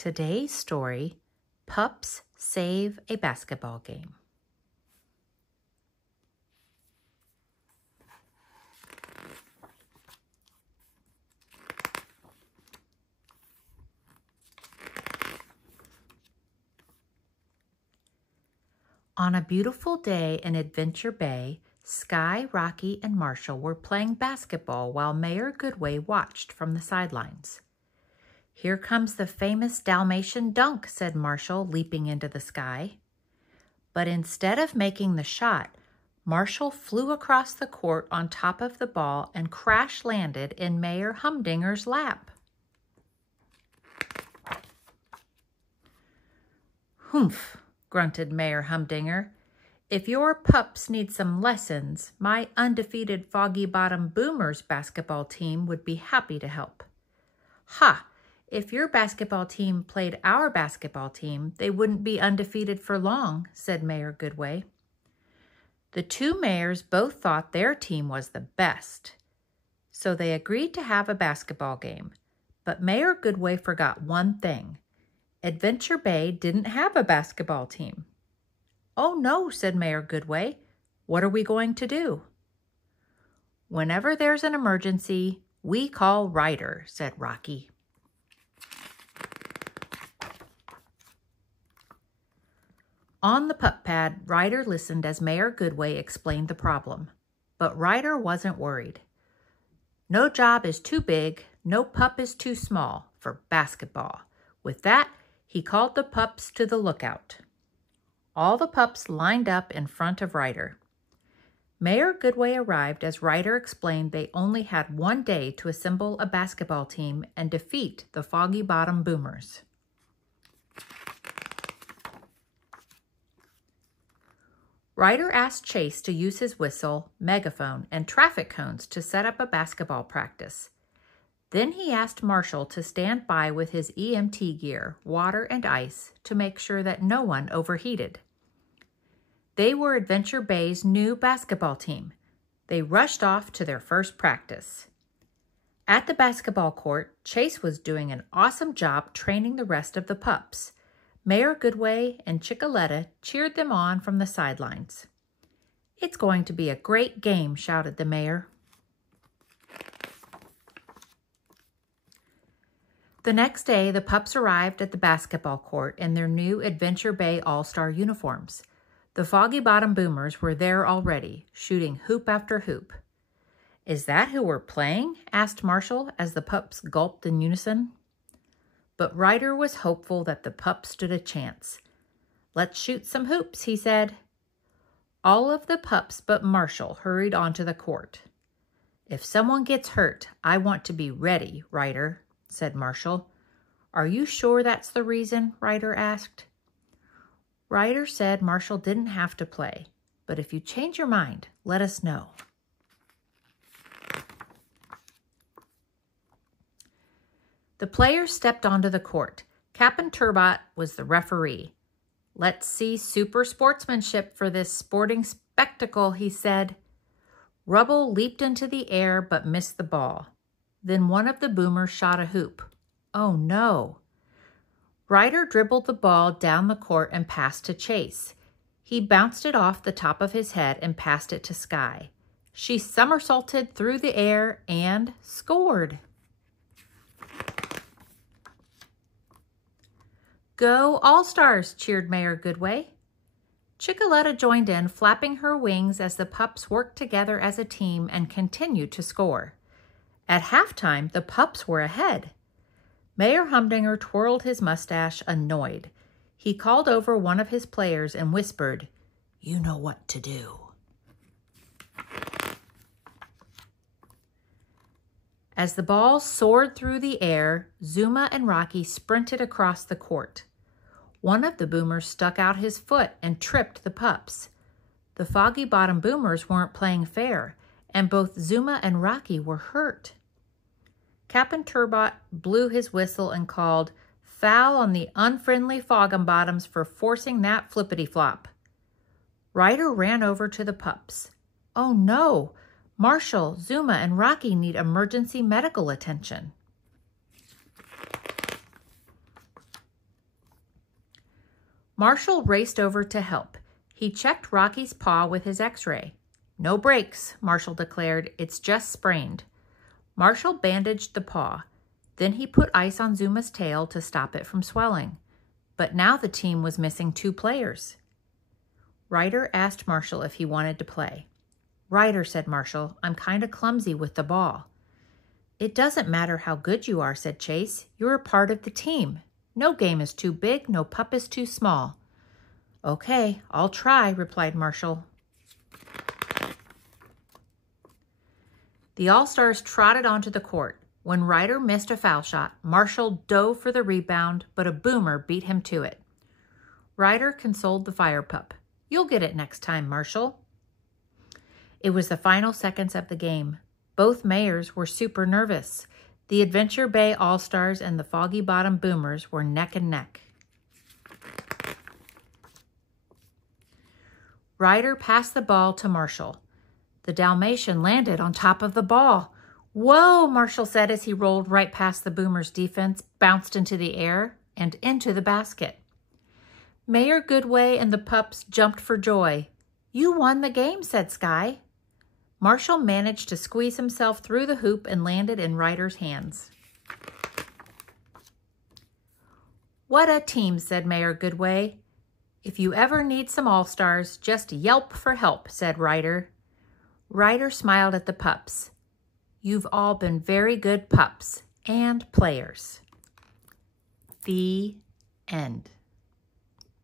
Today's story, Pups Save a Basketball Game. On a beautiful day in Adventure Bay, Sky, Rocky, and Marshall were playing basketball while Mayor Goodway watched from the sidelines. "Here comes the famous Dalmatian dunk," said Marshall, leaping into the sky. But instead of making the shot, Marshall flew across the court on top of the ball and crash-landed in Mayor Humdinger's lap. "Humph," grunted Mayor Humdinger. "If your pups need some lessons, my undefeated Foggy Bottom Boomers basketball team would be happy to help." "Ha! If your basketball team played our basketball team, they wouldn't be undefeated for long," said Mayor Goodway. The two mayors both thought their team was the best, so they agreed to have a basketball game. But Mayor Goodway forgot one thing. Adventure Bay didn't have a basketball team. "Oh no," said Mayor Goodway. "What are we going to do?" "Whenever there's an emergency, we call Ryder," said Rocky. On the pup pad, Ryder listened as Mayor Goodway explained the problem. But Ryder wasn't worried. No job is too big, no pup is too small for basketball. With that, he called the pups to the lookout. All the pups lined up in front of Ryder. Mayor Goodway arrived as Ryder explained they only had one day to assemble a basketball team and defeat the Foggy Bottom Boomers. Ryder asked Chase to use his whistle, megaphone, and traffic cones to set up a basketball practice. Then he asked Marshall to stand by with his EMT gear, water and ice, to make sure that no one overheated. They were Adventure Bay's new basketball team. They rushed off to their first practice. At the basketball court, Chase was doing an awesome job training the rest of the pups. Mayor Goodway and Chickaletta cheered them on from the sidelines. "It's going to be a great game," shouted the mayor. The next day, the pups arrived at the basketball court in their new Adventure Bay All-Star uniforms. The Foggy Bottom Boomers were there already, shooting hoop after hoop. "Is that who we're playing?" asked Marshall as the pups gulped in unison. But Ryder was hopeful that the pups stood a chance. "Let's shoot some hoops," he said. All of the pups but Marshall hurried onto the court. "If someone gets hurt, I want to be ready, Ryder," said Marshall. "Are you sure that's the reason?" Ryder asked. Ryder said Marshall didn't have to play, but if you change your mind, let us know. The players stepped onto the court. Captain Turbot was the referee. "Let's see super sportsmanship for this sporting spectacle," he said. Rubble leaped into the air but missed the ball. Then one of the boomers shot a hoop. Oh no! Ryder dribbled the ball down the court and passed to Chase. He bounced it off the top of his head and passed it to Sky. She somersaulted through the air and scored. "Go All-Stars!" cheered Mayor Goodway. Chickaletta joined in, flapping her wings as the pups worked together as a team and continued to score. At halftime, the pups were ahead. Mayor Humdinger twirled his mustache, annoyed. He called over one of his players and whispered, "You know what to do." As the ball soared through the air, Zuma and Rocky sprinted across the court. One of the boomers stuck out his foot and tripped the pups. The Foggy Bottom Boomers weren't playing fair, and both Zuma and Rocky were hurt. Captain Turbot blew his whistle and called, "Foul on the unfriendly Fogham Bottoms for forcing that flippity-flop." Ryder ran over to the pups. "Oh no! Marshall, Zuma, and Rocky need emergency medical attention." Marshall raced over to help. He checked Rocky's paw with his x-ray. "No breaks," Marshall declared. "It's just sprained." Marshall bandaged the paw. Then he put ice on Zuma's tail to stop it from swelling. But now the team was missing 2 players. Ryder asked Marshall if he wanted to play. "Ryder," said Marshall, "I'm kind of clumsy with the ball." "It doesn't matter how good you are," said Chase. "You're a part of the team. No game is too big, no pup is too small." "Okay, I'll try," replied Marshall. The All-Stars trotted onto the court. When Ryder missed a foul shot, Marshall dove for the rebound, but a boomer beat him to it. Ryder consoled the fire pup. "You'll get it next time, Marshall." It was the final seconds of the game. Both mayors were super nervous. The Adventure Bay All-Stars and the Foggy Bottom Boomers were neck and neck. Ryder passed the ball to Marshall. The Dalmatian landed on top of the ball. "Whoa," Marshall said as he rolled right past the Boomers' defense, bounced into the air, and into the basket. Mayor Goodway and the pups jumped for joy. "You won the game," said Skye. Marshall managed to squeeze himself through the hoop and landed in Ryder's hands. "What a team," said Mayor Goodway. "If you ever need some All-Stars, just yelp for help," said Ryder. Ryder smiled at the pups. "You've all been very good pups and players." The end.